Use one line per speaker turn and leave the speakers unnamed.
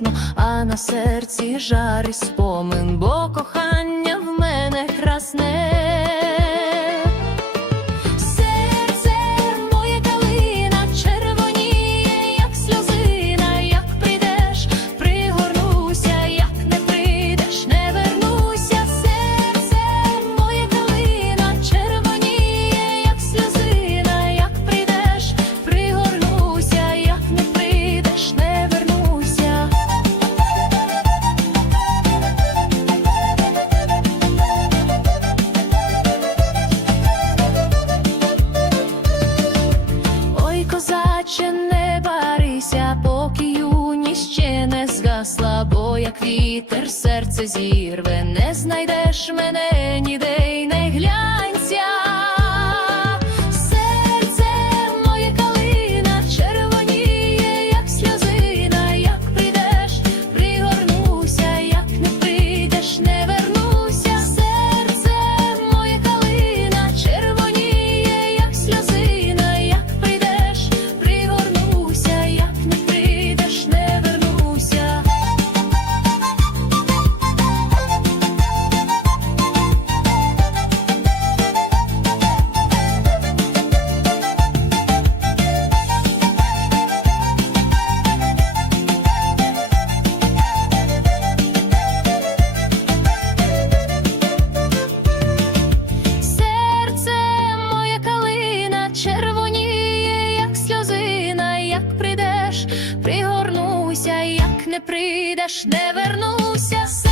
ясно, а на серці жар і спомин, бо кохання. вітер серце зі. червоніє, як сльозина, як прийдеш, пригорнуся, як не прийдеш, не вернуся.